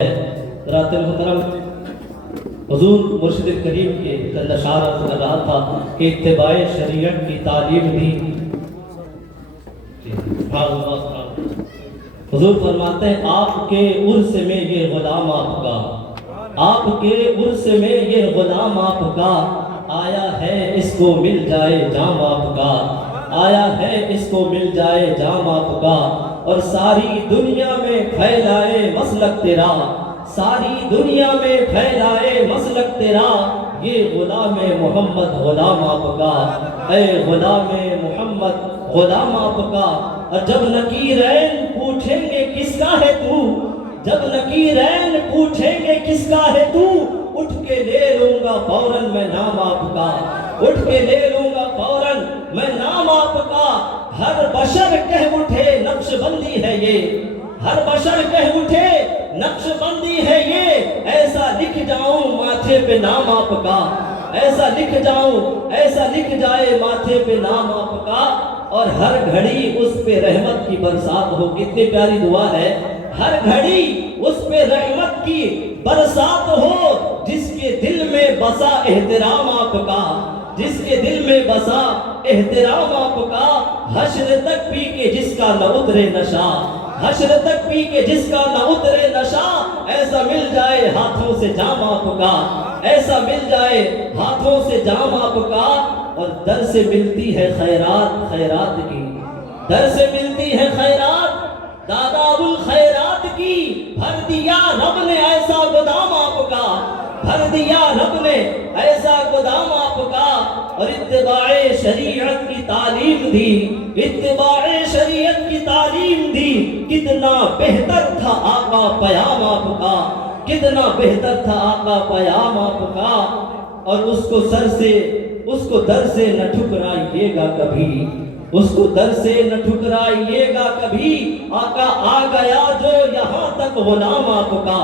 رات محترم حضور مرشد کریم کے چند اشعار عرض کر رہا تھا کہ اتباع شریعت کی تعلیم بھی حضور فرماتے ہیں آپ کے عرس میں یہ غلام آپ کا، آپ کے عرس میں یہ غلام آپ کا، آیا ہے اس کو مل جائے جام آپ کا، آیا ہے اس کو مل جائے جام آپ کا، اور ساری دنیا میں پھیلائے مسلک تیرا، ساری دنیا میں پھیلائے مسلک تیرا، یہ غلام محمد غلام آپ کا، اے غلام محمد غلام آپ کا۔ اور جب نکیرین پوچھیں گے کس کا ہے تو، جب نکیرین پوچھیں گے کس کا ہے تو، اٹھ کے لے لوں گا فوراً میں نام آپ کا، اٹھ کے لے لوں گا فوراً میں نام آپ کا۔ ہر بشر کہہ اٹھے نقش بندی ہے یہ، ہر بشر کہہ اٹھے نقش بندی ہے یہ، ایسا لکھ جاؤں ماتھے پہ نام آپ کا، ایسا لکھ جاؤں، ایسا لکھ جائے ماتھے پہ نام آپ کا، اور ہر گھڑی اس پہ رحمت کی برسات ہو۔ کتنی پیاری دعا ہے، ہر گھڑی اس پہ رحمت کی برسات ہو، جس کے دل میں بسا احترام آپ کا، جس کے دل میں بسا احترام آپ کا، حشر تک پی کے جس کا نہ اترے نشہ، حشر تک پی کے جس کا نہ اترے نشہ، ایسا مل جائے ہاتھوں سے جام آپ کا، ایسا مل جائے ہاتھوں سے جام آپ کا۔ اور در سے ملتی ہے خیرات خیرات کی، در سے ملتی ہے خیرات دادا ابوالخیرات کی، بھر دیا رب نے ایسا گودام آپ کا، بھر دیا رب نے ایسا گودام آپ کا۔ اور اتباع شریعت کی تعلیم دی، اتباع شریعت کی تعلیم دی، کتنا بہتر تھا آقا پیام آپ کا، کتنا بہتر تھا آقا پیام آپ کا۔ اور اس کو سر سے، اس کو در سے نہ ٹھکرائیے گا کبھی، اس کو در سے نہ ٹھکرائیے گا کبھی، آقا آ گیا جو یہاں تک غلام آپ کا،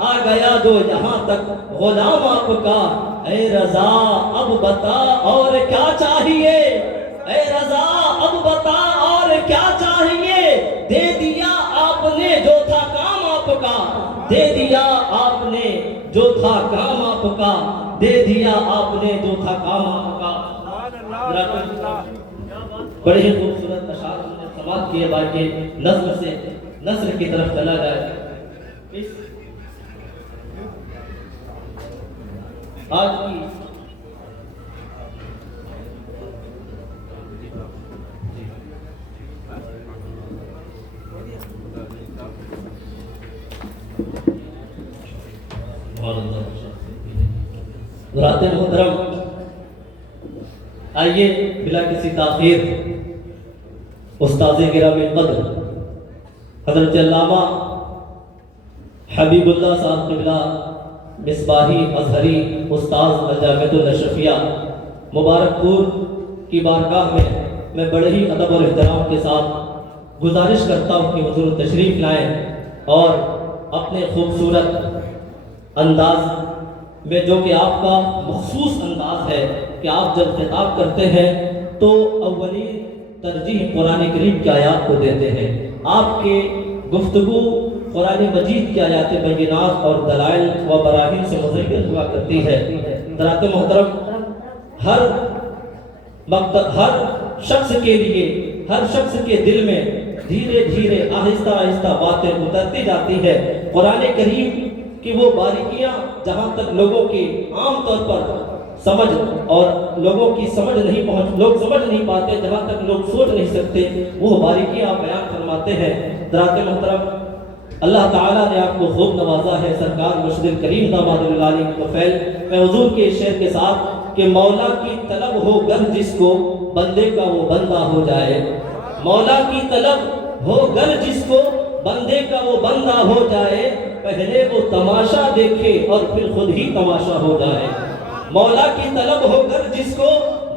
آ گیا جو یہاں تک غلام آپ کا۔ اے رضا اب بتا اور کیا چاہیے، اے رضا اب بتا اور کیا چاہیے، دے دیا آپ نے جو تھا کام آپ کا، دے دیا آپ نے جو تھا کام آپ کا، دے دیا آپ نے جو تھا کام آپ کا۔ بڑے ہی خوبصورت اشعار ہم نے سماعت کیے، باقی نظم سے نثر کی طرف چلا جائے۔ آج کی رات محترم، آئیے بلا کسی تاخیر استاذ گرامی قدر حضرت علامہ حبیب اللہ صاحب قبلہ مصباحی ازہری استاذ الجامعۃ الاشرفیہ مبارک پور کی بارگاہ میں بڑے ہی ادب اور احترام کے ساتھ گزارش کرتا ہوں کہ حضور تشریف لائیں اور اپنے خوبصورت انداز میں، جو کہ آپ کا مخصوص انداز ہے کہ آپ جب خطاب کرتے ہیں تو اولی ترجیح قرآن کریم کی آیات کو دیتے ہیں، آپ کے گفتگو قرآن مجید کی آیات بینات اور دلائل و براہین سے مزین ہوا کرتی ہے۔ حضرات محترم، ہر شخص کے لیے، ہر شخص کے دل میں دھیرے دھیرے آہستہ آہستہ باتیں اترتی جاتی ہے۔ قرآن کریم کہ وہ باریکیاں جہاں تک لوگوں کی عام طور پر سمجھ اور لوگوں کی سمجھ نہیں پہنچ، لوگ سمجھ نہیں پاتے، جہاں تک لوگ سوچ نہیں سکتے، وہ باریکیاں بیان فرماتے ہیں۔ حضرات محترم، اللہ تعالیٰ نے آپ کو خوب نوازا ہے، سرکار مرشد کریم داماد العالی متفیل۔ میں حضور کے شعر کے ساتھ کہ مولا کی طلب ہو گر جس کو، بندے کا وہ بندہ ہو جائے، مولا کی طلب ہو گر جس کو، بندے کا وہ بندہ ہو جائے، پہلے وہ تماشا دیکھے اور پھر خود ہی تماشا ہو جائے۔ مولا کی طلب ہو کر جس کو،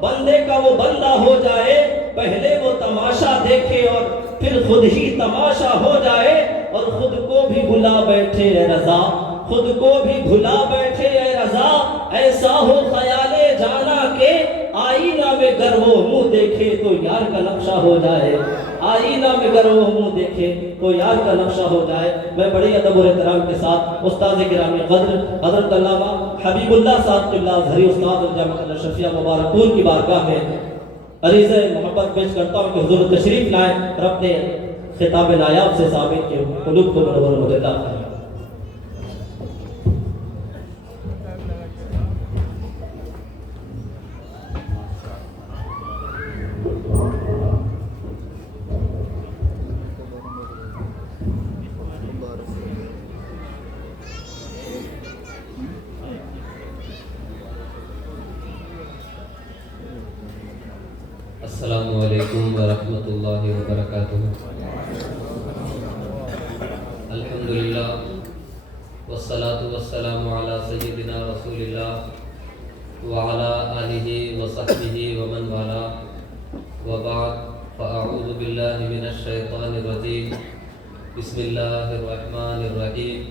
بندے کا وہ بندہ ہو جائے، پہلے وہ تماشا دیکھے اور پھر خود ہی تماشا ہو جائے، اور خود کو بھی بھلا بیٹھے اے رضا، خود کو بھی بھلا بیٹھے اے رضا، ایسا ہو خیال جانا کہ آئینہ میں گر وہ منہ دیکھے تو یار کا نقشہ ہو جائے، آئینہ میں گر وہ منہ دیکھے تو یار کا نقشہ ہو جائے۔ میں بڑی ادب اور احترام کے ساتھ استاد گرامی قدر حضرت علامہ حبیب اللہ صاحب قبلہ ازہری استاد الجامعہ الاشرفیہ مبارک پور کی بارگاہ میں عریضہ محبت پیش کرتا ہوں کہ حضور تشریف لائیں اور اپنے خطاب نایاب سے سامعین کے قلوب کو منور مددہ فرمائیں۔ السلام علیکم ورحمۃ اللہ وبرکاتہ۔ الحمدللہ والصلاة والسلام علی سیدنا رسول اللہ وعلی آلہ وصحبہ ومن والاه وبعد فاعوذ باللہ من الشیطان الرجیم بسم اللہ الرحمن الرحیم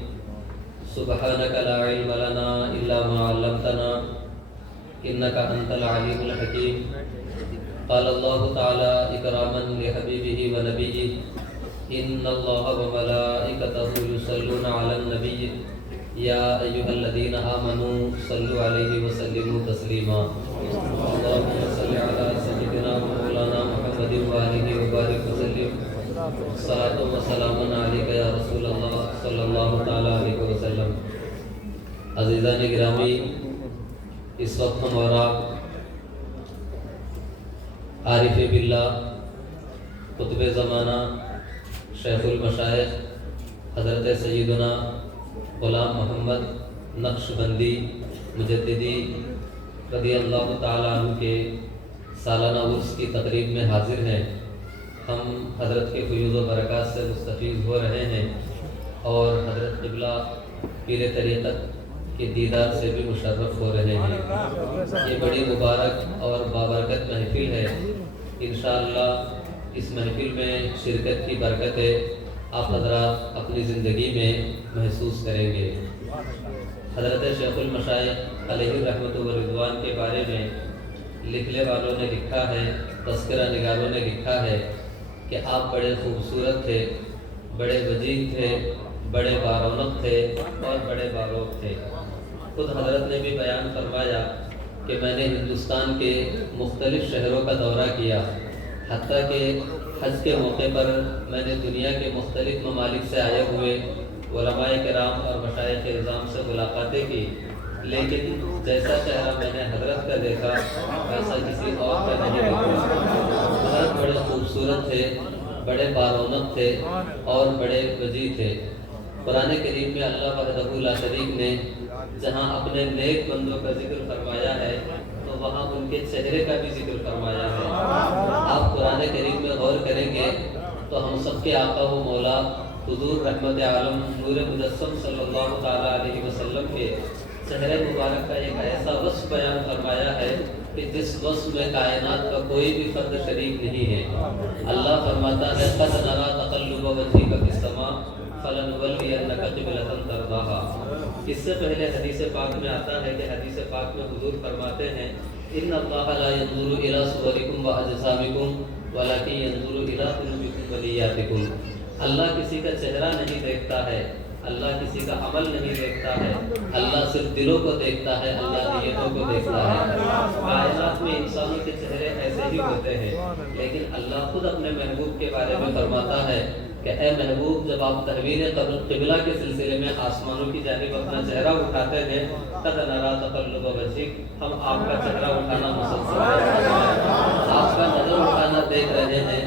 سبحانک لا علم لنا الا ما علمتنا انک انت العلیم الحکیم۔ قال اللہ تعالی اکراما لحبیبہ ونبیہ ان اللہ وملائکتہ یصلون علی النبی یا ایہا الذین آمنوا صلوا علیہ وسلموا تسلیما۔ اللہم صل علی سیدنا مولانا محمد وآلہ وبارک وسلم۔ صلاۃ و سلام علیک یا رسول اللہ صلی اللہ تعالی علیہ وسلم۔ عزیزان گرامی، اس وقت ہم اور آپ عارف باللہ قطب زمانہ شیخ المشائخ حضرت سیدنا غلام محمد نقشبندی مجددی رضی اللہ تعالیٰ عنہ کے سالانہ عرس کی تقریب میں حاضر ہیں۔ ہم حضرت کے فیوز و برکات سے مستفیض ہو رہے ہیں اور حضرت قبلہ پیر طریقت کے دیدار سے بھی مشرف ہو رہے ہیں۔ یہ بڑی مبارک اور بابرکت محفل ہے۔ انشاءاللہ اس محفل میں شرکت کی برکتیں آپ حضرات اپنی زندگی میں محسوس کریں گے۔ حضرت شیخ المشائخ علیہ رحمت و رضوان کے بارے میں لکھنے والوں نے لکھا ہے، تذکرہ نگاروں نے لکھا ہے کہ آپ بڑے خوبصورت تھے، بڑے وجیح تھے، بڑے بارونق تھے اور بڑے باروق تھے۔ خود حضرت نے بھی بیان فرمایا کہ میں نے ہندوستان کے مختلف شہروں کا دورہ کیا، حتیٰ کہ حج کے موقع پر میں نے دنیا کے مختلف ممالک سے آئے ہوئے علماء کرام اور مشائخ اعظام سے ملاقاتیں کی، لیکن جیسا چہرہ میں نے حضرت کا دیکھا ویسا کسی اور کا نہیں دیکھا۔ حضرت بڑے خوبصورت تھے، بڑے بارونق تھے اور بڑے وجیح تھے۔ قرآن کریم میں اللہ وحدہ لا شریک نے جہاں اپنے نیک بندوں کا ذکر فرمایا ہے تو وہاں ان کے چہرے کا بھی ذکر فرمایا ہے۔ آپ قرآن کریم میں غور کریں گے تو ہم سب کے آقا و مولا حضور رحمت عالم نور مجسم صلی اللہ تعالیٰ علیہ وسلم کے چہرے مبارک کا ایک ایسا وصف بیان فرمایا ہے کہ جس وصف میں کائنات کا کوئی بھی فرد شریک نہیں ہے۔ اللہ فرماتا ہے قد نرى تقلب وجهك في السماء فلنولینک قبلۃ ترضاها۔ اس سے پہلے حدیث پاک میں آتا ہے کہ حدیث پاک میں حضور فرماتے ہیں ان اللہ لا ينظر الى صورکم واجسامکم ولکن ينظر الى قلوبکم ونیاتکم۔ اللہ کسی کا چہرہ نہیں دیکھتا ہے، اللہ کسی کا عمل نہیں دیکھتا ہے، اللہ صرف دلوں کو دیکھتا ہے، اللہ نیتوں کو دیکھتا ہے۔ کائنات میں انسانوں کے چہرے ایسے ہی ہوتے ہیں، لیکن اللہ خود اپنے محبوب کے بارے میں فرماتا ہے کہ اے محبوب جب آپ تحویل قبلہ کے سلسلے میں آسمانوں کی جانب اپنا چہرہ اٹھاتے ہیں قد نرى تقلب وجهک، ہم آپ کا چہرہ اٹھانا مسلسل آپ کا نظر اٹھانا دیکھ رہے ہیں۔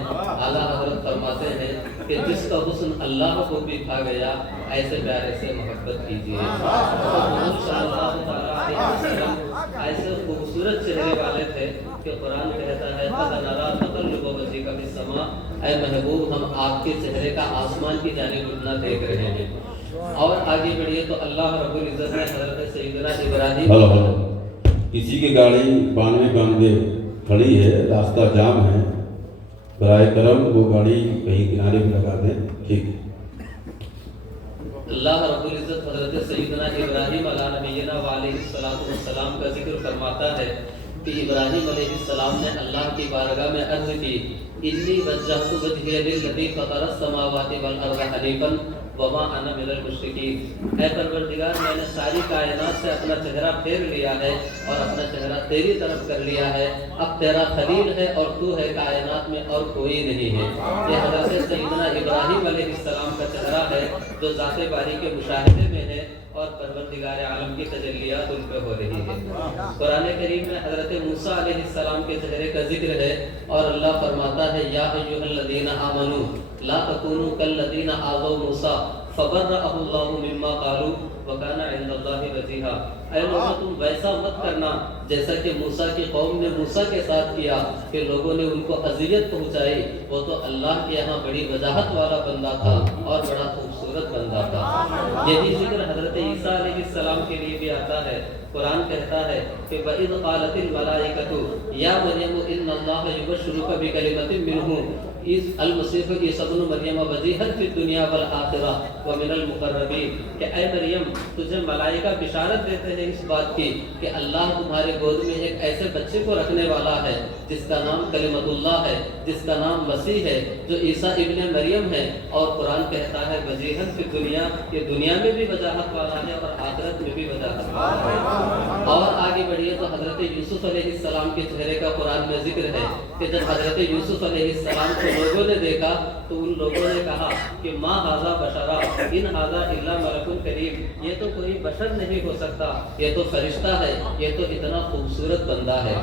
اعلیٰ حضرت فرماتے ہیں کہ جس کا حسن اللہ کو بھی کھا گیا ایسے پیارے سے محبت کیجیے۔ حضور صلی اللہ علیہ وسلم ایسے خوبصورت چہرے والے تھے کہ قرآن کہتا ہے قد نرى تقلب وجهک فی السماء، اے محبوب ہم آپ کے چہرے کا آسمان کی جانب اٹھنا دیکھ رہے ہیں۔ اور آگے بڑھیے تو اللہ رب العزت نے حضرت سیدنا ابراہیم کسی کی گاڑی 92 کھڑی ہے، راستہ جام ہے، برائے کرم وہ گاڑی کہیں کنارے پہ لگا دیں۔ ٹھیک۔ اللہ رب العزت حضرت سیدنا ابراہیم علیہ نبینا وعلیہ السلام کا ذکر فرماتا ہے کہ ابراہیم علیہ السلام نے اللہ کی بارگاہ میں عرض کی انی وجہت وجہی للذی فطر السماوات والارض حنیفا وما انا من المشرکین، اے پروردگار میں نے ساری کائنات سے اپنا چہرہ پھیر لیا ہے اور اپنا چہرہ تیری طرف کر لیا ہے، اب تیرا خلیل ہے اور تو ہے کائنات میں اور کوئی نہیں ہے۔ یہ حضرت سیدنا ابراہیم علیہ السلام کا چہرہ ہے جو ذات باری کے مشاہدے میں ہے اور پروردگار عالم کی تجلیات ان پہ ہو رہی ہے۔ قرآن کریم میں حضرت موسیٰ علیہ السلام کے چہرے کا ذکر ہے اور اللہ فرماتا ہے یا ایھا الذین آمنوا لا تکونوا کالذین آذوا موسیٰ فبرأہ اللہ مما قالوا وکان عند اللہ وجیہا، اے لوگوں تم ویسا مت کرنا جیسا کہ موسیٰ کی قوم نے موسیٰ کے ساتھ کیا کہ لوگوں نے ان کو اذیت پہنچائی، وہ تو اللہ کے یہاں بڑی وجاہت والا بندہ تھا اور بڑا خوبصورت بندہ تھا۔ یہی ذکر حضرت عیسیٰ علیہ السلام کے لیے بھی آتا ہے۔ قرآن کہتا ہے کہ وَإِذْ قَالَتِ الْمَلَائِكَةُ يَا مَرْيَمُ إِنَّ اللَّهَ يُبَشِّرُكَ بِكَلِمَةٍ مِّنْهُ المسیح عیسی ابن مریم وجیہا فی الدنیا والآخرہ ومن المقربین، کہ اے مریم تجھے ملائکہ بشارت دیتے ہیں اس بات کی کہ اللہ تمہارے گود میں ایک ایسے بچے کو رکھنے والا ہے جس کا نام کلمۃ اللہ ہے، جس کا نام مسیح ہے، جو عیسیٰ ابن مریم ہے، اور قرآن کہتا ہے وجیہا فی الدنیا، کہ دنیا میں بھی وجاہت والا ہے اور آخرت میں بھی وجاہت والا ہے۔ اور آگے بڑھیے تو حضرت یوسف علیہ السلام کے چہرے کا قرآن میں ذکر ہے کہ جب حضرت یوسف علیہ السلام کو لوگوں نے دیکھا تو ان لوگوں نے کہا کہ ما ھذا بشرا ان ھذا الا ملک کریم، یہ تو کوئی بشر نہیں ہو سکتا، یہ تو فرشتہ ہے، یہ تو اتنا خوبصورت بندہ ہے۔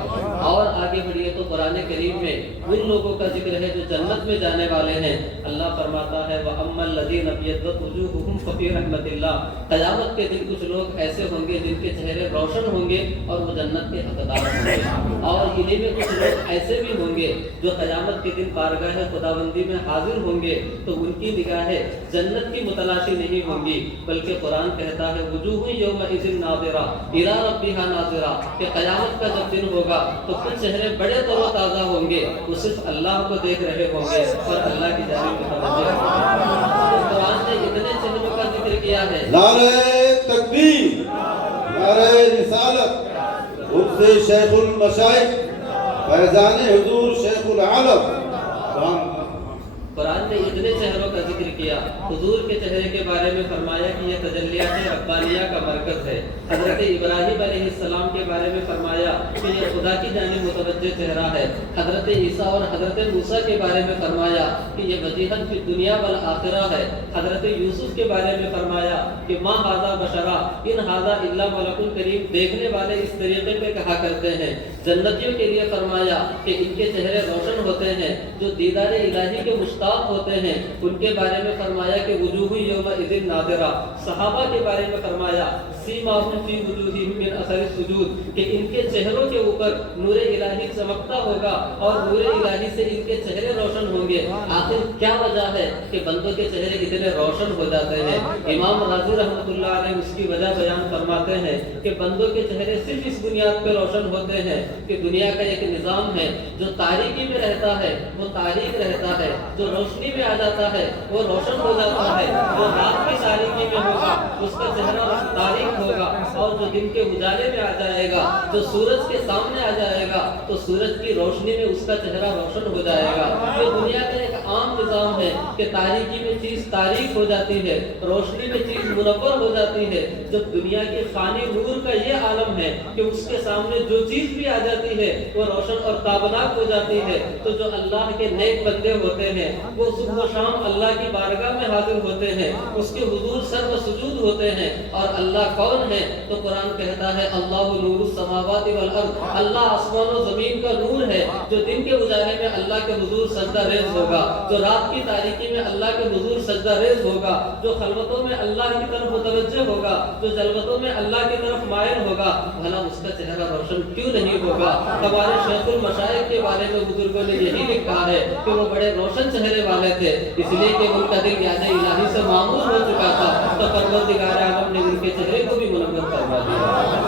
اور آگے بڑھیے تو قرآن کریم میں ان لوگوں کا ذکر ہے جو جنت میں جانے والے ہیں۔ اللہ فرماتا ہے وَأَمَّا الَّذِينَ ابْيَضَّتْ وُجُوهُهُمْ فَفِي رَحْمَةِ اللَّهِ، قیامت کے دن کچھ لوگ ایسے ہوں گے جن کے چہرے روشن ہوں گے اور وہ جنت کے حقدار ہوں گے، اور انہیں میں کچھ لوگ ایسے بھی ہوں گے جو قیامت کے دن بارگاہ خداوندی میں حاضر ہوں گے تو ان کی نگاہیں جنت کی متلاشی نہیں ہوں گی، بلکہ قرآن کہتا ہے وجوہ یومئذ ناظرہ الی ربہا ناظرہ، کہ قیامت کا جب دن ہوگا تو کچھ چہرے بڑے تر و تازہ ہوں گے، وہ صرف اللہ کو دیکھ رہے ہوں گے اور اللہ کی جانب متوجہ ہوں گے۔ قرآن نے اتنے چہروں کا ذکر کیا ہے۔ نعرہ تکبیر، نعرہ رسالت، خود سے شیخ المشائخ فیضان حضور شیخ العالم قرآن نے اتنے چہروں کا ذکر کیا۔ حضور کے چہرے کے بارے میں فرمایا کہ یہ تجلیات ربانیہ کا مرکز ہے۔ حضرت ابراہیم علیہ السلام کے بارے میں فرمایا کہ یہ خدا کی جانب متوجہ چہرہ ہے۔ حضرت عیسیٰ اور حضرت موسیٰ کے بارے میں فرمایا کہ یہ وجیہا فی الدنیا والآخرہ ہے۔ حضرت یوسف کے بارے میں فرمایا کہ ما ھذا بشرا ان ھذا الا ملک کریم، دیکھنے والے اس طریقے پہ کہا کرتے ہیں۔ جنتیوں کے لیے فرمایا کہ ان کے چہرے روشن ہوتے ہیں جو دیدار الہی کے مشتاق ہوتے ہیں۔ ان کے بارے میں فرمایا کہ وجوہ یومئذ ناظرہ۔ صحابہ کے بارے میں فرمایا سیماہم فی وجوہہم من اثر السجود، کہ ان کے چہروں کے اوپر نور الہی چمکتا ہوگا اور نور الہی سے ان کے چہرے روشن ہوں گے۔ آخر کیا وجہ ہے کہ بندوں کے چہرے اتنے روشن ہو جاتے ہیں؟ امام راضی رحمۃ اللہ علیہ اس کی وجہ بیان فرماتے ہیں کہ بندوں کے چہرے صرف اس بنیاد پہ روشن ہوتے ہیں کہ دنیا کا ایک نظام ہے جو تاریکی میں رہتا ہے وہ تاریک رہتا ہے، جو روشنی میں آ جاتا ہے وہ روشن ہو جاتا ہے، جو رات کی تاریکی میں ہوگا اس کا چہرہ تاریک ہوگا، اور جو دن کے اجالے میں آ جائے گا، جو سورج کے سامنے آ جائے گا تو سورج کی روشنی میں اس کا چہرہ روشن ہو جائے گا۔ یہ دنیا کا ایک عام نظام ہے کہ تاریکی میں چیز تاریک ہو جاتی ہے، روشنی میں چیز منور ہو جاتی ہے۔ جب دنیا کے فانی نور کا یہ عالم ہے کہ اس کے سامنے جو چیز بھی آ جاتی ہے وہ روشن اور تابناک ہو جاتی ہے، تو جو اللہ کے نیک بندے ہوتے ہیں وہ صبح و شام اللہ کی بارگاہ میں حاضر ہوتے ہیں، اس کے حضور سر و سجود ہوتے ہیں۔ اور اللہ کون ہے؟ تو قرآن کہتا ہے اللہ نور السماوات والارض، اللہ آسمان و زمین کا نور ہے، جو دن کے اجالے میں اللہ کے حضور سجدہ ریز ہوگا، جو رات کی تاریکی میں اللہ کے حضور سجدہ ریز ہوگا، جو خلوتوں میں اللہ کی طرف متوجہ ہوگا، جو جلوتوں میں اللہ کی طرف مائل ہوگا، بھلا اس کا چہرہ روشن کیوں نہیں ہوگا؟ ہمارے شیخ المشائخ کے بارے میں بزرگوں نے یہی لکھا ہے کہ وہ بڑے روشن چہرے والے تھے، اس لیے کہ ان کا دل یاد الہی سے معمور ہو چکا تھا، تو پروردگار عالم نے ان کے چہرے کو بھی منور فرما دیا۔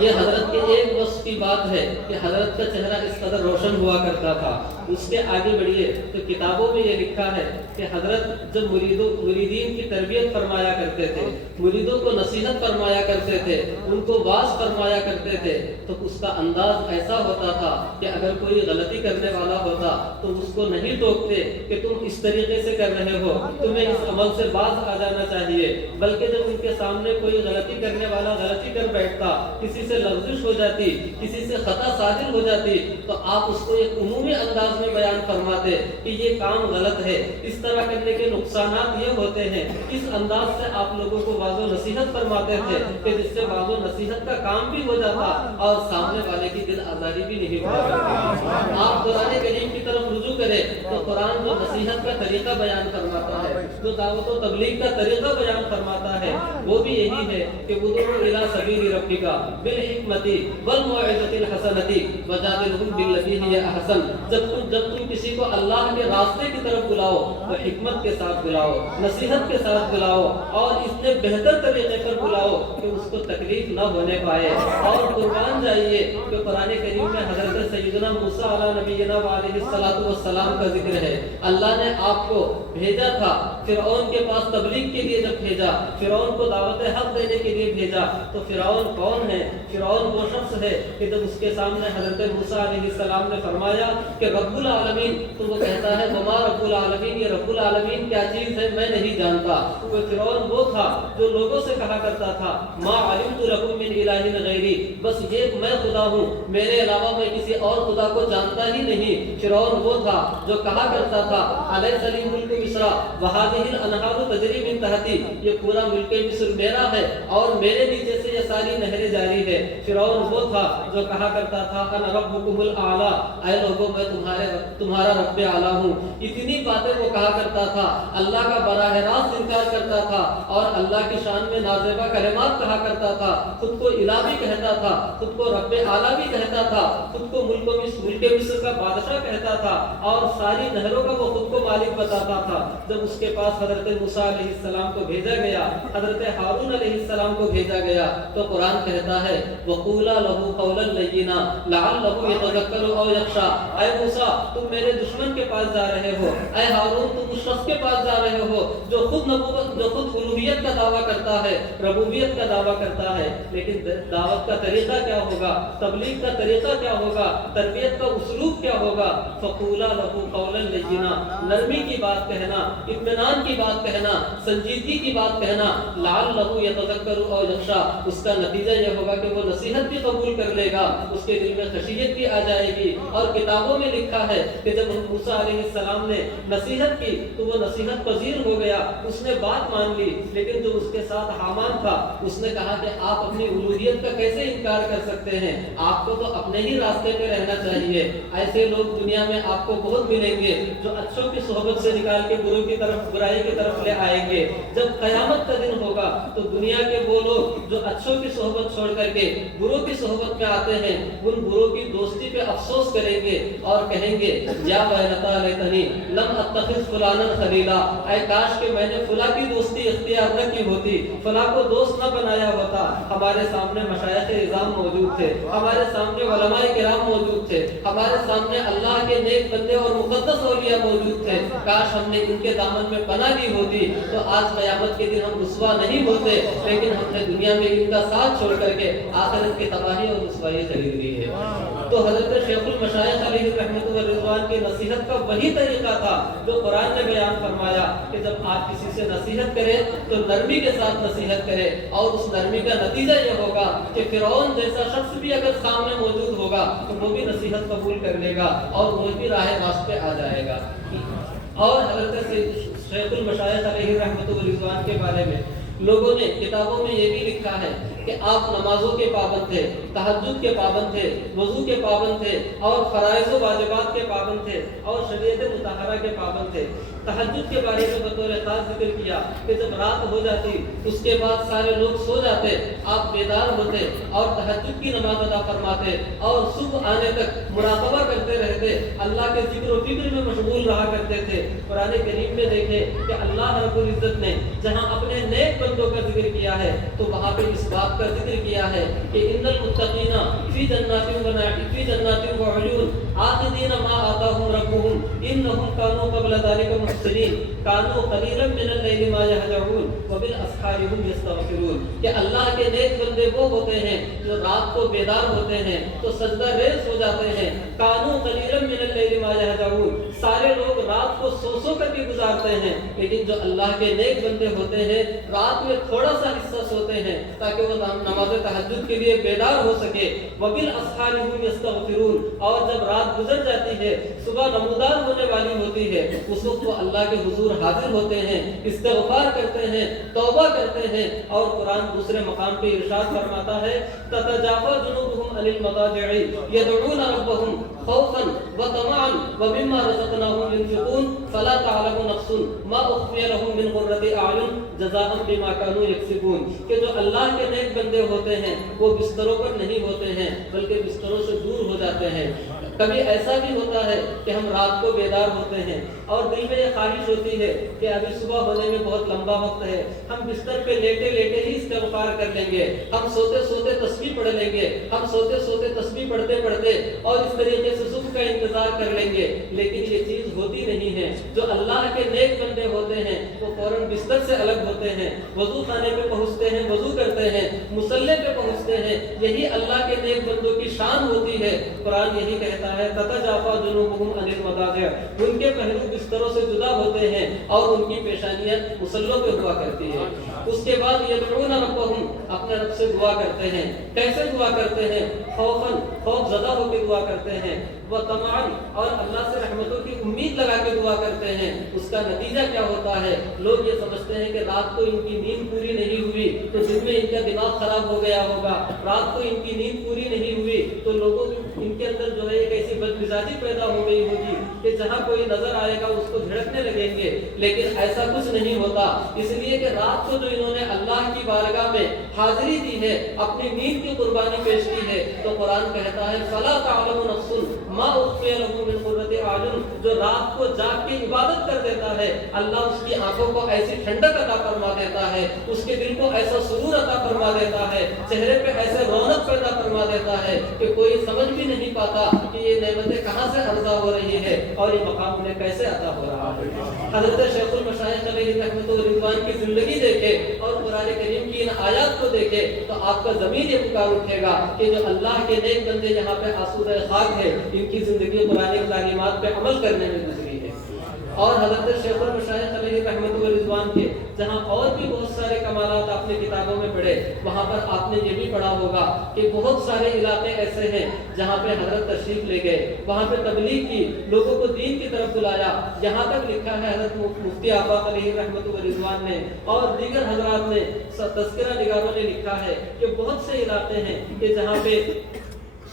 یہ حضرت کے ایک وصف کی بات ہے کہ حضرت کا چہرہ اس قدر روشن ہوا کرتا تھا۔ اس کے آگے بڑھیے تو کتابوں میں یہ لکھا ہے کہ حضرت جب مریدین کی تربیت فرمایا کرتے تھے، مریدوں کو نصیحت فرمایا کرتے تھے، ان کو واعظ فرمایا کرتے تھے، تو اس کا انداز ایسا ہوتا تھا کہ اگر کوئی غلطی کرنے والا ہوتا تو اس کو نہیں ٹوکتے کہ تم اس طریقے سے کر رہے ہو، تمہیں اس عمل سے باز آ جانا چاہیے، بلکہ جب ان کے سامنے کوئی غلطی کرنے والا غلطی کر بیٹھتا، کسی سے لغزش ہو جاتی، کسی سے خطا صادر ہو جاتی، تو آپ اس کو ایک عمومی انداز میں بیان فرماتے کہ یہ کام غلط ہے، اس طرح کرنے کے نقصانات یہ ہوتے ہیں، اس انداز سے آپ لوگوں کو واعظ و نصیحت فرماتے تھے کہ جس سے واعظ و نصیحت کا کام بھی ہو جاتا اور سامنے والے کی دل آزاری بھی نہیں ہوا کرتی۔ آپ قرآن کریم کی طرف رجوع کریں تو قرآن جو نصیحت کا طریقہ بیان فرماتا ہے، جو دعوت و تبلیغ کا طریقہ بیان فرماتا ہے، وہ بھی یہی ہے کہ ادعو الی سبیل ربک بالحکمت والموعظۃ الحسنۃ وجادلھم باللتی ہی احسن۔ جب تم کسی کو اللہ کے راستے کی طرف بلاؤ تو حکمت کے ساتھ بلاؤ، نصیحت کے ساتھ بلاؤ، اور اس نے بہتر طریقے پر بلاؤ کہ اس کو تکلیف نہ ہونے پائے۔ اور قربان جائیے کہ قرآن کریم میں حضرت سیدنا موسیٰ علیہ نبینا علیہ السلام کا ذکر ہے۔ اللہ نے آپ کو بھیجا تھا فرعون کے پاس تبلیغ کے لیے، جب بھیجا فرعون کو دعوت حق دینے کے لیے بھیجا، تو فرعون کون ہے؟ فرعون وہ شخص ہے کہ جب اس کے سامنے حضرت موسیٰ علیہ السلام نے فرمایا کہ رب العالمین، تو وہ کہتا ہے وما رب العالمین، یہ رب العالمین کیا چیز ہے میں نہیں جانتا۔ وہ فرعون وہ تھا جو لوگوں سے کہا کرتا تھا ما علمت لکم من الہ غیری، بس یہ میں خدا ہوں، میرے علاوہ میں کسی اور خدا کو جانتا ہی نہیں۔ فرعون وہ تھا جو کہا کرتا تھا الیس لی ملک مصر وہذہ الانہار تجری من تحتی، یہ پورا ملک مصر میرا ہے اور میرے نیچے سے یہ ساری نہریں جاری ہے۔ فرعون وہ تھا جو کہا کرتا تھا انا ربکم الاعلی، اے لوگوں میں تمہارا رب اعلیٰ ہوں۔ اتنی باتیں وہ کہا کرتا تھا، اللہ کا براہ راست انکار کرتا تھا اور اللہ کی شان میں نازیبا کلمات کہا کرتا تھا، خود کو الہ بھی کہتا تھا، خود کو رب اعلیٰ بھی کہتا تھا، خود کو ملک مصر کا بادشاہ کہتا تھا، اور ساری نہروں کا وہ خود کو مالک بتاتا تھا۔ جب اس کے پاس حضرت موسیٰ علیہ السلام کو بھیجا گیا، حضرت ہارون علیہ السلام کو بھیجا گیا، تو قرآن کہتا ہے وَقُولَا لَهُ قَوْلًا لَيِّنًا لَعَلَّهُ يَتَذَكَّرُ أَوْ يَخْشَىٰ، اے موسیٰ تم میرے دشمن کے پاس جا رہے ہو، اے ہارون تم اس شخص کے پاس جا رہے ہو جو خود الوہیت کا دعویٰ کرتا ہے، ربوبیت کا دعویٰ کرتا ہے، لیکن دعوت کا طریقہ کیا ہوگا، تبلیغ کا طریقہ کیا ہوگا، تربیت کا اسلوب کیا ہوگا؟ فَقُولَا لَهُ قَوْلًا لَيِّنًا، نرمی کی بات کہنا، اطمینان کی بات کہنا، سنجیدگی کی بات کہنا، لَعَلَّهُ يَتَذَكَّرُ أَوْ يَخْشَىٰ، اس کا نتیجہ یہ ہوگا کہ وہ نصیحت بھی قبول کر لے گا، اس کے دل میں خشیت بھی آ جائے گی۔ اور کتابوں میں لکھا ہے کہ جب موسیٰ علیہ السلام نے نصیحت کی تو وہ نصیحت پذیر ہو گیا، اس نے بات مان لی، لیکن جو اس کے ساتھ حامان تھا اس نے کہا کہ آپ اپنی الوہیت کا کیسے انکار کر سکتے ہیں، آپ کو تو اپنے ہی راستے پہ رہنا چاہیے۔ ایسے لوگ دنیا میں آپ کو بہت ملیں گے جو اچھوں کی صحبت سے نکال کے برائی کی طرف لے آئیں گے۔ جب قیامت کا دن ہوگا تو دنیا کے وہ لوگ جو اچھوں کی صحبت چھوڑ کر کے بروں کی صحبت میں آتے ہیں، ان بروں کی دوستی پہ افسوس کریں گے اور کہیں گے یا ویلتا لیتنی لم اتخذ فلانا خلیلا، اے کاش کہ میں نے فلاں کی دوستی اختیار نہ کی ہوتی، فلاں کو دوست نہ بنایا ہوتا۔ ہمارے سامنے مشائخ اعظام موجود تھے، ہمارے سامنے علماء کرام موجود تھے، ہمارے سامنے اللہ کے نیک بندے اور مقدس اولیاء موجود تھے، کاش ہم نے ان کے دامن میں پناہ لی ہوتی تو آج قیامت کے دن ہم رسوا نہیں ہوتے، لیکن ہم نے دنیا میں ان کا ساتھ چھوڑ کر کے آخرت کی تباہی اور رسوائی خرید لی ہے۔ تو حضرت شیخ المشائخ علیہ رحمۃ اللہ رضوان کی نصیحت کا وہی طریقہ تھا جو قرآن نے بیان فرمایا کہ جب آپ کسی سے نصیحت کریں تو نرمی کے ساتھ نصیحت کریں، اور اس نرمی کا نتیجہ یہ ہوگا کہ فرعون جیسا شخص بھی اگر سامنے موجود ہوگا تو وہ بھی نصیحت قبول کر لے گا اور وہ بھی راہ راست پہ آ جائے گا۔ اور حضرت شیخ المشائخ علیہ رحمۃ اللہ رضوان کے بارے میں لوگوں نے کتابوں میں یہ بھی لکھا ہے کہ آپ نمازوں کے پابند تھے، تہجد کے پابند تھے، وضو کے پابند تھے، اور فرائض و واجبات کے پابند تھے، اور شریعت مطہرہ کے پابند تھے۔ تہجد کے بارے میں بطور خاص ذکر کیا کہ جب رات ہو جاتی اس کے بعد سارے لوگ سو جاتے، آپ بیدار ہوتے اور تہجد کی نماز ادا فرماتے اور صبح آنے تک مراقبہ کرتے رہتے، اللہ کے ذکر و فکر میں مشغول رہا کرتے تھے۔ قرآن کریم میں دیکھیں کہ اللہ رب العزت نے جہاں اپنے نیک بندوں کا ذکر کیا ہے تو وہاں پہ اس بات کا ذکر کیا ہے کہ ان المتقین فی جنات و نعیم فی جنات و عیون آخذین ما آتاہم ربہم انہم کانوا قبل ذلک محسنین کانوا قلیلا من اللیل ما یہجعون وبالاسحار هم یستغفرون، کہ اللہ کے نیک بندے وہ ہوتے ہیں جو رات کو بیدار ہوتے ہیں تو سجدہ ریز ہو جاتے ہیں، کانوا قلیلا من اللیل ما یہجعون، سارے لوگ رات کو سو کر کے گزارتے ہیں، لیکن جو اللہ کے نیک بندے ہوتے ہیں رات میں تھوڑا سا حصہ سوتے ہیں تاکہ وہ نماز تہجد کے لیے بیدار ہو سکے، وبالاسحار هم یستغفرون، اور جب رات گزر جاتی ہے صبح نمودار ہونے والی ہوتی ہے اس وقت وہ اللہ کے حضور حاضر ہوتے ہیں، استغفار کرتے ہیں، توبہ کرتے ہیں، اور قرآن دوسرے مقام پہ ارشاد فرماتا ہے تتجافى جنوبهم عن المضاجع يدعون ربهم خوفا وطمعا ومما رزقناهم ينفقون فلا تعلم نفس ما اخفي لهم من قرة اعين جزاء بما كانوا يكسبون، کہ جو اللہ کے نیک بندے ہوتے ہیں وہ بستروں پر نہیں ہوتے ہیں بلکہ بستروں سے دور ہو جاتے ہیں۔ کبھی ایسا بھی ہوتا ہے کہ ہم رات کو بیدار ہوتے ہیں اور دل میں یہ خواہش ہوتی ہے کہ ابھی صبح ہونے میں بہت لمبا وقت ہے، ہم بستر پہ لیٹے لیٹے ہی استغفار کر لیں گے، ہم سوتے سوتے تسبیح پڑھ لیں گے، ہم سوتے سوتے تسبیح پڑھتے پڑھتے اور اس طریقے سے صبح کا انتظار کر لیں گے، لیکن یہ چیز ہوتی نہیں ہے۔ جو اللہ کے نیک بندے ہوتے ہیں وہ فوراً بستر سے الگ ہوتے ہیں، وضو خانے پہ پہنچتے ہیں، وضو کرتے ہیں، مصلی پہ پہنچتے ہیں، یہی اللہ کے نیک بندوں کی شان ہوتی ہے۔ قرآن یہی کہتا ہے تتجافى جنوبهم عن المضاجع، ان کے پہلو بستروں سے جدا ہوتے ہیں اور ان کی پیشانیاں مصلوں پہ ہوا کرتی ہیں۔ اس کے بعد یدعون ربهم، اپنے رب سے دعا کرتے ہیں۔ کیسے دعا کرتے ہیں؟ خوفاً، خوف زدہ ہو کے دعا کرتے ہیں، وطمعاً، اور اللہ سے رحمتوں کی امید لگا کے دعا کرتے ہیں۔ اس کا نتیجہ کیا ہوتا ہے؟ لوگ یہ سمجھتے ہیں کہ رات کو ان کی نیند پوری نہیں ہوئی تو دن میں ان کا دماغ خراب ہو گیا ہوگا، رات کو ان کی نیند پوری نہیں ہوئی تو لوگوں ان کے اندر جو ہے ایک ایسی بدمزاجی پیدا ہو گئی ہوگی کہ جہاں کوئی نظر آئے گا اس کو جھڑکنے لگیں گے، لیکن ایسا کچھ نہیں ہوتا، اس لیے کہ رات کو جو انہوں نے اللہ کی بارگاہ میں حاضری دی ہے، اپنی نیند کی قربانی پیش کی ہے، تو قرآن کہتا ہے فلا تعلم نفس ما اخفي له من قرة اعین، جو رات کو جاگ کے عبادت کر دیتا ہے اللہ اس کی آنکھوں کو ایسی ٹھنڈک عطا فرما دیتا ہے، اس کے دل کو ایسا سرور عطا فرما دیتا ہے، چہرے پہ ایسے رونق پیدا فرما دیتا ہے کہ کوئی سمجھ بھی نہیں پاتا کہ یہ نعمتیں کہاں سے عرضہ ہو رہی ہے اور یہ مقام انہیں کیسے عطا ہو رہا ہے۔ حضرت شیخ المشائخ علیہ رحمۃ الرضوان کی زندگی دیکھے اور قرآن کریم کی ان آیات کو دیکھے تو آپ کا ضمیر یہ پکار اٹھے گا کہ جو اللہ کے نیک بندے یہاں پہ آسودہ خاک ہے، ان کی زندگی قرآن کی تعلیمات پہ عمل کرنے میں گزری ہے۔ اور حضرت شیخ المشائخ علیہ رحمۃ الرضوان کے جہاں اور بھی بہت سارے کمالات آپ نے کتابوں میں پڑھے، وہاں پر آپ نے یہ بھی پڑھا ہوگا کہ بہت سارے علاقے ایسے ہیں جہاں پہ حضرت تشریف لے گئے، وہاں پہ تبلیغ کی، لوگوں کو دین کی طرف بلایا، یہاں تک لکھا ہے حضرت مفتی آفاق علیہ رحمۃ الرضوان نے اور دیگر حضرات نے، تذکرہ نگاروں نے لکھا ہے کہ بہت سے علاقے ہیں کہ جہاں پہ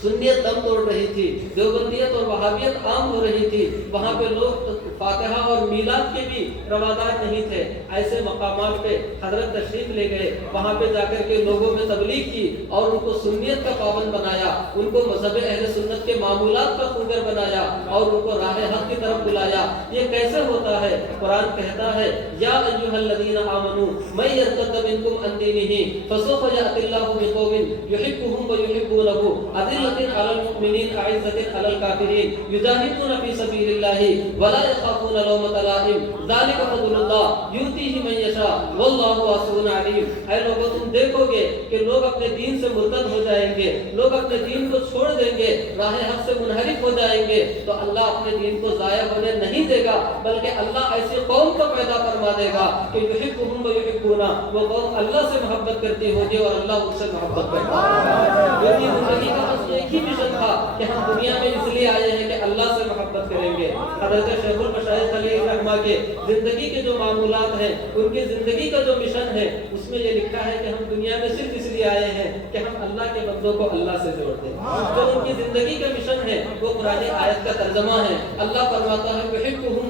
سنیت دم توڑ رہی تھی، دیوبندیت اور وہابیت عام ہو رہی تھی، وہاں پہ لوگ فاتحہ اور میلاد کے بھی روادار نہیں تھے، ایسے مقامات پہ حضرت تشریف لے گئے، وہاں پہ جا کر کے لوگوں میں تبلیغ کی اور ان کو سنیت کا پابند بنایا، ان کو مذہب اہل سنت کے معمولات کا خوگر بنایا اور ان کو راہ حق کی طرف بلایا۔ یہ کیسے ہوتا ہے؟ قرآن کہتا ہے یا ایھا الذین آمنوا من یرتد منکم عن دینہ فسوف یأتی اللہ بقوم یحبهم ویحبونہ علی المؤمنین اعزۃ علی الکافرین یجاہدون فی سبیل اللہ ولا یخافون لومۃ لائم ذلک فضل اللہ یؤتیہ من یشاء واللہ واسع علیم۔ اے لوگوں تم دیکھو گے کہ لوگ اپنے دین سے مرتد ہو جائیں گے، لوگ اپنے دین کو چھوڑ دیں گے، راہ حق سے منحرف ہو جائیں گے، تو اللہ اپنے دین کو ضائع ہونے نہیں دے گا، بلکہ اللہ ایسی قوم کو پیدا فرما دے گا کہ یحبهم ویحبونہ، وہ قوم اللہ سے محبت کرتی ہوگی اور اللہ ان سے محبت کرتا ہے۔ یہ زندگی کا بس ایک ہی مشن تھا کہ ہم دنیا میں اس لیے آئے ہیں کہ اللہ سے محبت کریں گے۔ حضرت شیخ المشائخ علیہ رحمہ کے زندگی کے جو معمولات ہیں، ان کی زندگی کا جو مشن ہے، اس میں یہ لکھا ہے کہ ہم دنیا میں صرف اس لیے آئے ہیں کہ ہم اللہ کے بندوں کو اللہ سے جوڑ دیں۔ جو ان کی زندگی کا مشن ہے وہ قرآن آیت کا ترجمہ ہے۔ اللہ فرماتا ہے یحبهم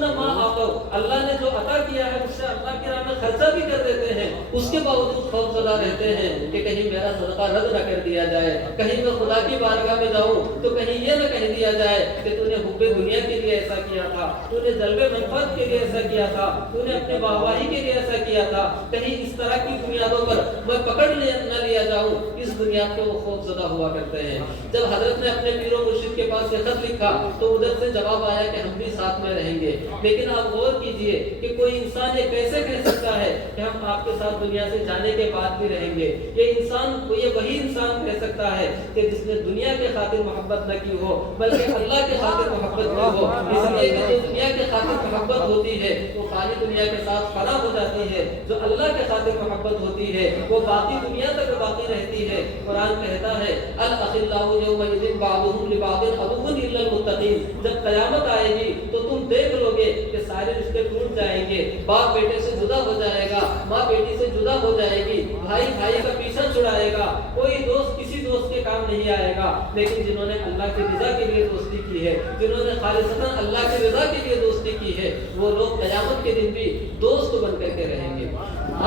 ينفقون ما آتوا، اللہ نے جو عطا کیا ہے اس سے اللہ کی راہ میں خرچہ بھی کر دیتے ہیں، اس کے باوجود خوف زدہ رہتے ہیں کہ کہیں میرا صدقہ رد نہ کر دیا جائے، کہیں میں خدا کی بارگاہ میں جاؤں تو کہیں یہ نہ کہہ دیا جائے کہ تو نے حب دنیا کے لیے ایسا کیا تھا، تو نے جلب منفعت کے لیے ایسا کیا تھا، تو نے اپنے واہواہی کے لیے ایسا کیا تھا، کہیں اس طرح کی بنیادوں پر میں پکڑ نہ لیا جاؤں، اس بنیاد پہ وہ خوف زدہ ہوا کرتے ہیں۔ جب حضرت نے اپنے پیر و مرشد کے پاس یہ خط لکھا تو ادھر سے جواب آیا کہ ہم بھی ساتھ میں رہیں گے، لیکن آپ غور کیجئے کہ کوئی انسان یہ کیسے کہہ سکتا ہے کہ ہم آپ کے ساتھ دنیا سے جانے کے بعد بھی رہیں گے؟ یہ وہی انسان کہہ سکتا ہے کہ جس نے دنیا کے خاطر محبت نہ کی ہو بلکہ اللہ کے خاطر محبت کی ہو، اس لیے کہ جو دنیا کے خاطر محبت ہوتی ہے وہ خالی دنیا کے ساتھ فنا ہو جاتی ہے، جو اللہ کے خاطر محبت ہوتی ہے وہ باقی دنیا تک باقی رہتی ہے۔ قرآن کہتا ہے الاخلاء یومئذ بعضهم لبعض عدو الا المتقین، جب قیامت آئے گی تو تم دیکھ لو گے کہ سارے رشتے ٹوٹ جائیں گے، باپ بیٹے سے جدا ہو جائے گا، ماں بیٹی سے جدا ہو جائے گی، بھائی بھائی کا پیچھا چھڑائے گا، کوئی دوست کسی دوست کے کام نہیں آئے گا، لیکن جنہوں نے اللہ کی رضا کے لیے دوستی کی ہے، جنہوں نے خالصتاً اللہ کی رضا کے لیے دوستی کی ہے، وہ لوگ قیامت کے دن بھی دوست بن کر کے رہیں گے۔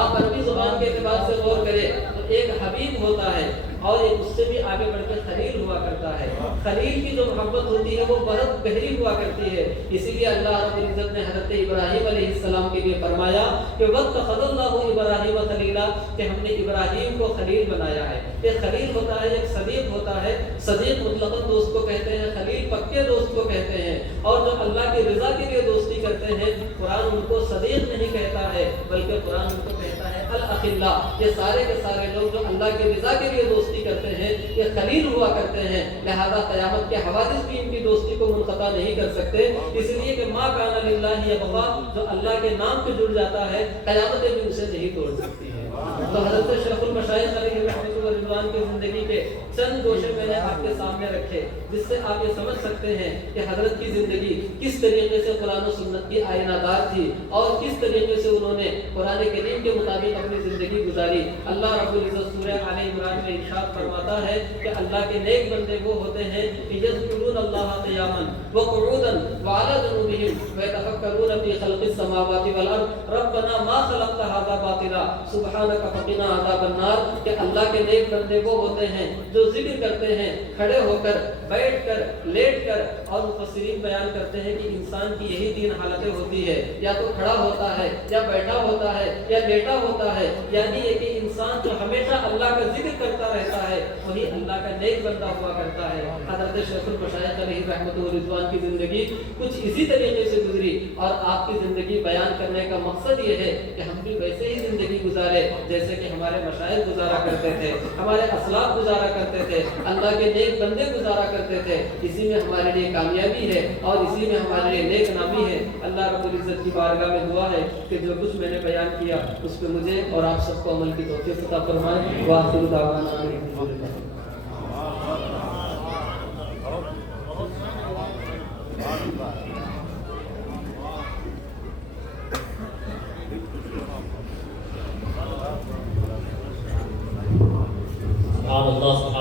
آپ عربی زبان کے اعتبار سے غور کریں تو ایک حبیب ہوتا ہے اور ایک اس سے بھی آگے بڑھ کے خلیل ہوا کرتا ہے۔ خلیل کی جو محبت ہوتی ہے وہ بہت گہری ہوا کرتی ہے، اسی لیے اللہ رب العزت نے حضرت ابراہیم علیہ السلام کے لیے فرمایا کہ وَاتَّخَذَ اللَّهُ إِبْرَاهِيمَ خَلِيلًا، کہ ہم نے ابراہیم کو خلیل بنایا ہے۔ ایک خلیل ہوتا ہے، ایک صدیق ہوتا ہے، صدیق مطلق دوست کو کہتے ہیں، خلیل پکے دوست کو کہتے ہیں، اور جو اللہ کی رضا کے لیے دوستی کرتے ہیں قرآن ان کو صدیق نہیں کہتا ہے بلکہ قرآن ان کو کہتا ہے الاخلاء۔ یہ سارے کے سارے لوگ جو اللہ کی رضا کے لیے دوستی کرتے ہیں یہ خلیل ہوا کرتے ہیں، لہذا قیامت کے حوادث بھی ان کی دوستی کو منقطع نہیں کر سکتے، اس لیے کہ ما کان للہ یبغا، جو اللہ کے نام پہ جڑ جاتا ہے قیامتیں بھی اسے نہیں توڑ سکتی ہیں۔ تو حضرت شیخ المشائخ علیہ رحمۃ اللہ رضوان کی زندگی کے چند گوشے میں نے آپ کے سامنے رکھے جس سے آپ یہ سمجھ سکتے ہیں کہ حضرت کی زندگی کس طریقے سے قرآن و سنت کی آئینہ دار تھی اور کس طریقے سے انہوں نے قرآن کریم کے مطابق اپنی زندگی گزاری۔ اللہ رب العزت سورہ آل عمران میں ارشاد فرماتا ہے کہ اللہ کے نیک بندے وہ ہوتے ہیں کہ یذکرون اللہ قیاما وقعودا وعلی جنوبہم ویتفکرون فی خلق السماوات والارض ربنا ما خلقت ھذا باطلا سبحانک فقنا عذاب النار، کہ اللہ کے نیک بندے وہ ہوتے ہیں جو ذکر کرتے ہیں کھڑے ہو کر، بیٹھ کر، لیٹ کر، اور مفسرین بیان کرتے ہیں کہ انسان کی یہی تین حالتیں ہوتی ہے، یا تو کھڑا ہوتا ہے، یا بیٹھا ہوتا ہے، یا لیٹا ہوتا ہے، یعنی یہ کہ انسان جو ہمیشہ اللہ کا ذکر کرتا رہتا ہے وہی اللہ کا نیک بندہ ہوا کرتا ہے۔ حضرت شیخ المشائخ علیہ رحمۃ اللہ رضوان کی زندگی کچھ اسی طریقے سے گزری اور آپ کی زندگی بیان کرنے کا مقصد یہ ہے کہ ہم بھی ویسے ہی زندگی گزارے جیسے کہ ہمارے مشائخ گزارا کرتے تھے، ہمارے اسلاف گزارا کرتے تھے، اللہ کے نیک بندے گزارا کرتے تھے۔ اسی میں ہمارے لیے کامیابی ہے اور اسی میں ہمارے لیے نیک نامی ہے۔ اللہ رب العزت کی بارگاہ میں دعا ہے کہ جو کچھ میں نے بیان کیا اس پہ مجھے اور آپ سب کو عمل کی توفیق عطا فرمائے۔ وآخر دعوانا الحمدللہ۔ سبحان اللہ۔